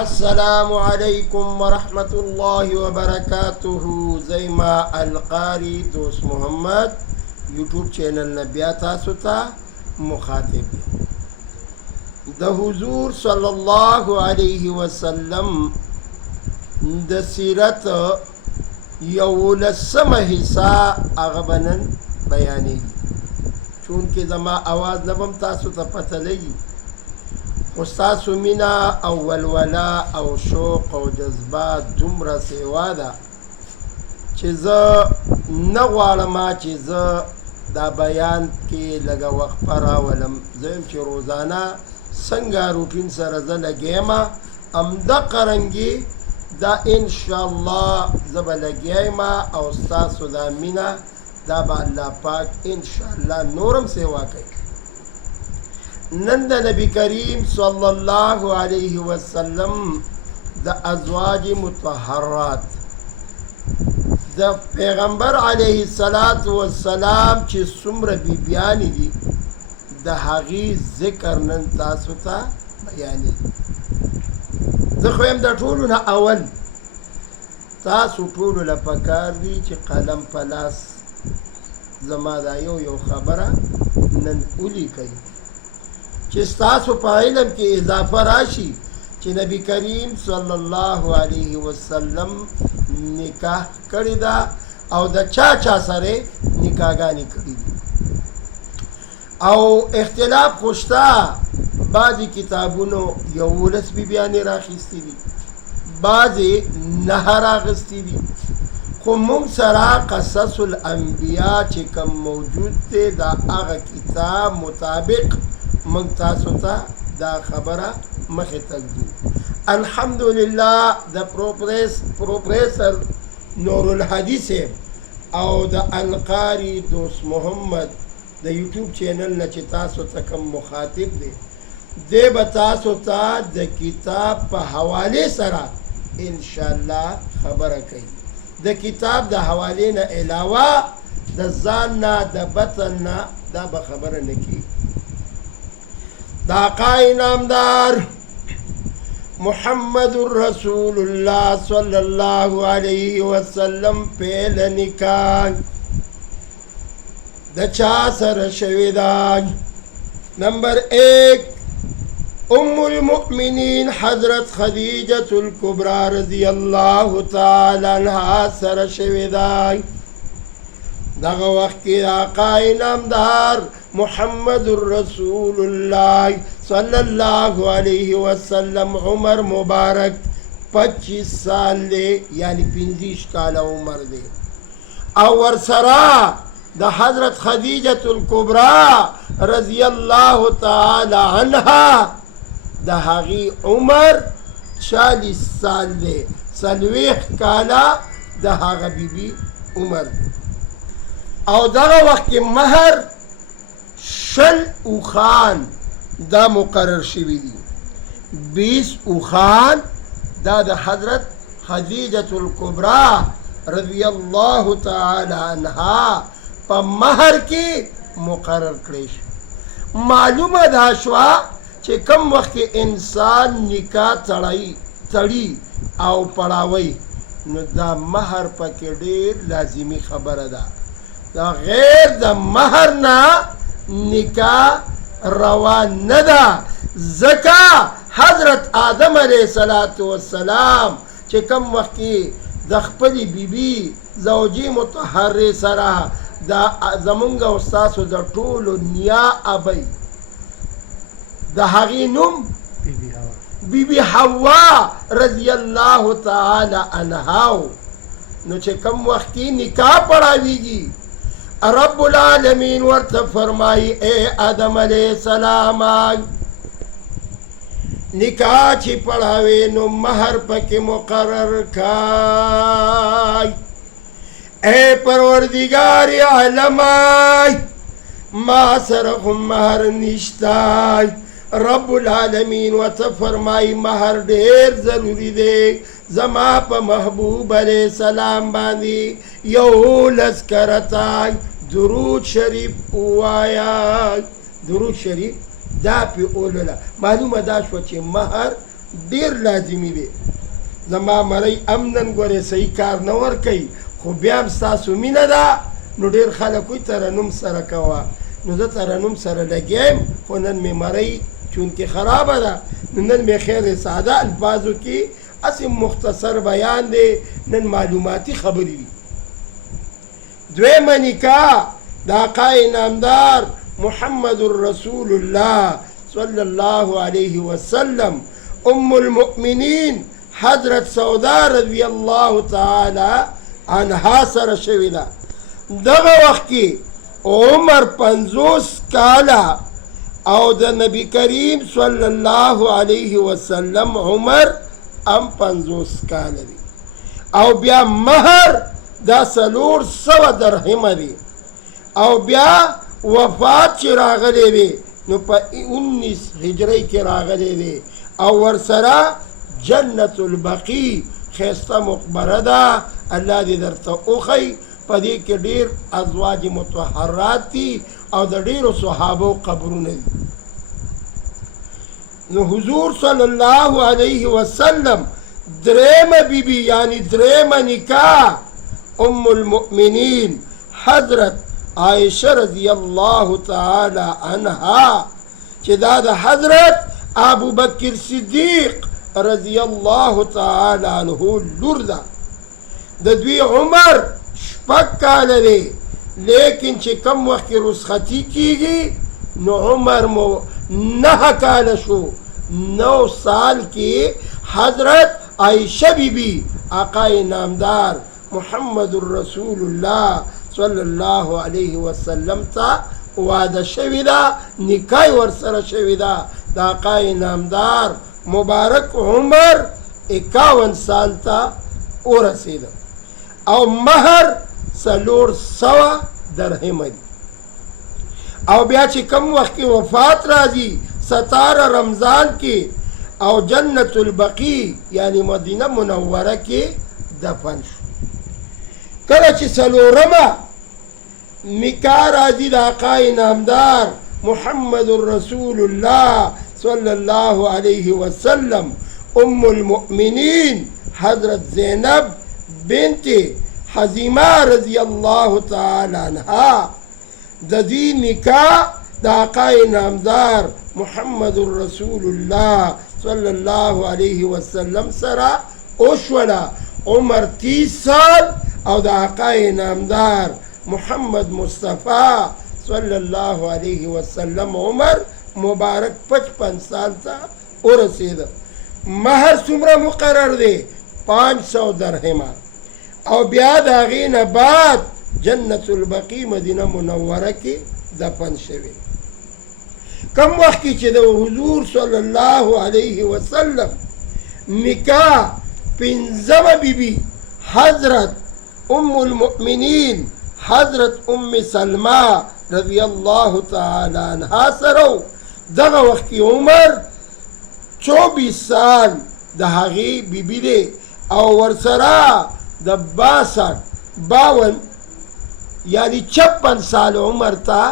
السلام عليكم ورحمة الله وبركاته. زيما القاري دوست محمد یوټیوب چینل نه بیا تاسو ته مخاطب د حضور صلی الله علیه وسلم د سیرت یولسمه حصہ هغه بنن بیانېږي. چونکې زما आवाज نه بم تاسو ته پته لګي، استاسو مینا او ولولا او شوق او جذبه دومره سیوا ده چې زه نه غواړم چې زه دا بیان کې لږه وقفه راولم. زه یم چې روزانه څنګه روټین سره زه لګیم همدغه رنګې دا انشاءالله زه به لګیم او ستاسو دا مینه دا به الله پاک انشاءالله نورم سیوا کوي. نن د نبی کریم صلی الله علیه وسلم د ازواج مطهرات د پیغمبر علیه السلام چې څومره بیبیانې دي د هغې ذکر نن تاسو ته بیانېږي. زه خو یم د ټولو نه اول، تاسو ټولو له پکار دي چې قلم په لاس زما دا یو خبره نن ولیکئ چې ستاسو په علم کې اضافه راشي چې نبی کریم صلی الله علیه وسلم نکاح کړی ده او د چا سره نکاحګانې کړي دي. او اختلاف خو شته، بعضې کتابونو 11 بیبیانې راخیستې دي، بعضې 9 راغستې دي، خو موږ سره قصص الانبیا چې کوم موجود دی د هغه کتاب مطابق موږ تاسو ته دا خبره مخې تږدو. الحمدلله د پروفیسر نور الحدیث او د القاری دوست محمد د یوټیوب چینل نه چې تاسو ته کوم مخاطب دی دی به تاسو ته د کتاب په حوالې سره انشاءالله خبره کوي. د کتاب د حوالې نه علاوه د ځان نه د بطن نه دا به خبره نه کوي. د آقای نامدار محمد رسول الله صلی الله علیه وسلم پهل نکاح د چا سره شوی ده؟ نمبر 1 ام المؤمنین حضرت خدیجة الکبری رضی الله تعالی عنها سره شوی ده. دغه وخت کې آقای نامدار محمد رسول الله صلی الله علیه وسلم عمر مبارک 25 سال دی، یعنی 25 کاله عمر دی، او ورسره د حضرت خدیجة الکبری رضی الله تعالی عنها د هغې عمر 40 سال دی، 40 کاله د هغه بیبي عمر دی. او دغه وخت کې مهر 20 اوښان دا مقرر شوي دي. 20 اوښان دا د حضرت خدیجة الکبری رضی الله تعالی عنها په مهر کې مقرر کړی شو. معلومه دا شوه چې کم وخت کې انسان نکاح تړي او پړاوي نو دا مهر پکې ډېر لازمي خبره ده. دا غیر د مهر نه نکاح روان نه ده، ځکه حضرت آدم علیه السلام چې کم وخت کې د خپلې بیبي زوجې مطهرې سره دا زمونږ او ستاسو د ټولو نیا ابی د هغې نوم بیبي حوا رضی الله تعالی عنها. نو چې کم وخت کې نکاح پړاویږي رب العالمین ورته فرمائی اے آدم علیہ السلام نکاح چی پڑھاوے نو مہر پک مقرر کائی. اے پروردگار عالم ما سرخم مہر نشتائی. رب العالمین ورته فرمائی مہر ډیر ضروری دے زما پا محبوب علیہ السلام باندی 11 کرتائی درود شریف وایا. درود شریف دا پی اولولا معلومه دا شو چې مهر ډیر لازمي دی. زما مرۍ امنن ګورې صحیح کار نه ورکوي، خو بیا هم ستاسو مینه ده، نو ډېر خلک وایي ترنم سره کوه. نو زه ترنم سره لګیا یم، خو نن مې مرۍ چونکې خرابه ده، نو نن مې خیر ساده الفاظو کې هسې مختصر بیان دی، نن معلوماتي خبرې دي. دویمه نکاح د آقای نامدار محمد رسول الله صلی الله علیه وسلم ام المؤمنین حضرت سودا رضی الله تعالی عنها سره شوې ده. دغه وخت کې عمر 50 کاله او د نبی کریم صلی الله علیه وسلم عمر هم 50 کاله دی، او بیا مهر دا 400 درهمه دی، او بیا وفات چې راغلی دی نو په 19 هجری کې راغلی دی، او ورسره جنت البقی خیسته مقبره ده. الله دې درته وښیي، په دې کې ډېر ازواج مطهرات دي او د ډېرو صحابو قبرونه دي. نو حضور صلی الله علیه وسلم درېمه بیبي یعنی درېمه نکاح ام المؤمنین حضرت عائشه رضی الله تعالی عنها چې دا د حضرت ابو بکر صدیق رضی الله تعالی عنه لور ده. د دوی عمر 6 کاله دی، لیکن چې کم وخت کې رخصتي کیږي نو عمر مو 9 کاله شو. 9 سال کې حضرت عائشه بیبی آقای نامدار محمد رسول الله صلی الله علیه وسلم ته واده شوې ده، نکاح ورسره شوې ده. د آقای نامدار مبارک عمر 51 سال ته ورسېده، او مهر 400 درهمه دي. او بیا چې کم وخت کې وفات راځي 17 رمضان کې او جنت البقی یعنی مدینه منوره کې دفن شو. کله چې 4مه نکاح راځي د آقای نامدار محمد رسول الله صلی الله علیه وسلم ام المؤمنین حضرت زینب بنت حزیمه رضی الله تعالی عنها د دې نکاح د آقای نامدار محمد رسول الله صلی الله علیه وسلم سره وشوله. عمر 30 سال او د آقای نامدار محمد مصطفی صلی الله علیه وسلم عمر مبارک 55 سال ته ورسېده. مهر څومره مقرر دی؟ 500 درهمه. او بیا د هغې نه بعد جنت البقی مدینه منوره کې دفن شوی. کم وخت کې چې د حضور صلی الله علیه وسلم نکاح 5مه بیبي حضرت ام المؤمنین حضرت ام سلمہ رضی الله تعالی عنها سره دغه وخت کې عمر 24 سال د هغې بیبي دی، او ورسره د 52 یعنی 56 سال عمر ته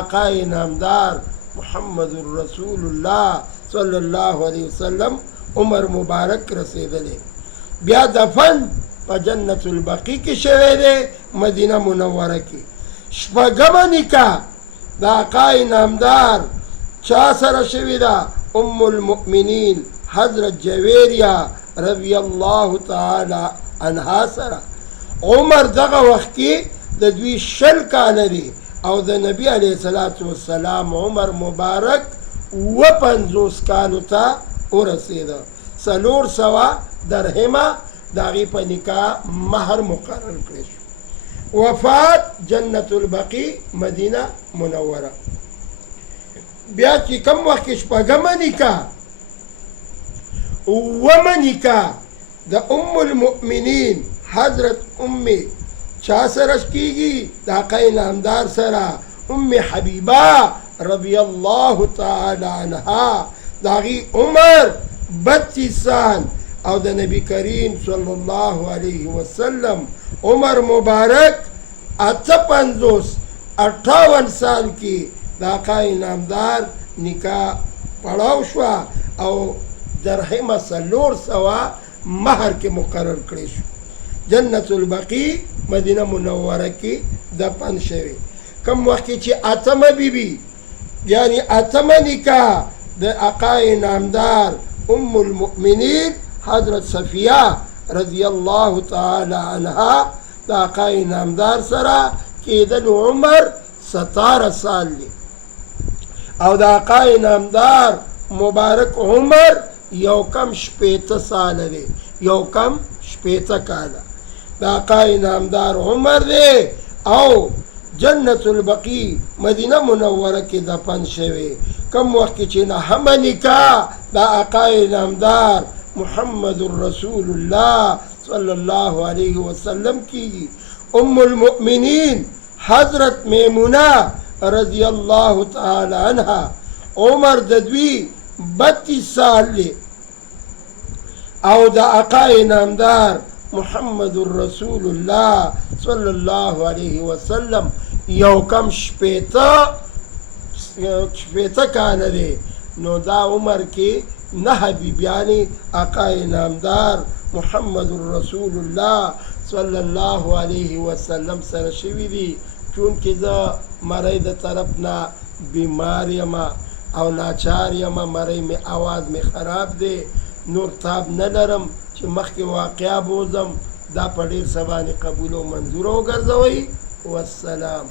آقای نامدار محمد رسول الله صلی الله علیه وسلم عمر مبارک رسیدلی. بیا دفن په جنت البقی کې شوی دی مدینه منوره کې. 6مه نکاح د آقای نامدار چا سره شوې ده؟ ام المؤمنین حضرت جویریه رضی الله تعالی عنها سره. عمر دغه وخت کې د دوی 20 کاله دی، او د نبی علیه الصلاة والسلام عمر مبارک 50 کالو ته ورسېده. 400 درهمه د هغې په نکاح مهر مقرر کړی شو. وفات جنت البقی مدینه منوره. بیا چې کم وخت کې 6مه نکاح 7مه نکاح د ام المؤمنین حضرت ام چا سره کیږي؟ د آقای نامدار سره ام حبیبه رضی الله تعالی عنها. د هغې عمر 32 سال او د نبی کریم صلی الله علیه وسلم عمر مبارک 58 سال کې د آقای نامدار نکاح پړاو شوه، او درهمه 400 مهر کې مقرر کړی شو. جنت البقیع مدینه منوره کې دفن شوی. کم وخت کې چې اتمه بیبي یعنی اتمه نکاح د آقای نامدار ام المؤمنین حضرت صفیه رضی الله تعالی عنها د آقای نامدار سره کېدل عمر 17 سال دی او د آقای نامدار مبارک عمر یو کم 80 سال دی، یو کم 80 کاله د آقای نامدار عمر دی او جنت البقیع مدینه منوره کې دفن شوی. کم وخت چې نهمه نکاح د آقای نامدار محمد رسول الله صلی الله علیه وسلم کی ام المؤمنین حضرت میمونه رضی الله تعالی عنها عمر د دوی 32 سال دی او د آقای نامدار محمد رسول الله صلی الله علیه وسلم یو کم 80 کاله دی. نو دا عمر کې 9 بیبیانی آقای نامدار محمد رسول الله صلی الله علیه وسلم سره شوي دي. چونکې زه مرۍ د طرف نه بیمار یم او ناچار یم، مرۍ مې آواز مې خراب دی، نور تاب نه لرم چې مخکې واقعه بوزم. دا په ډېر څه باندې قبول او منظور وګرځوئ. والسلام.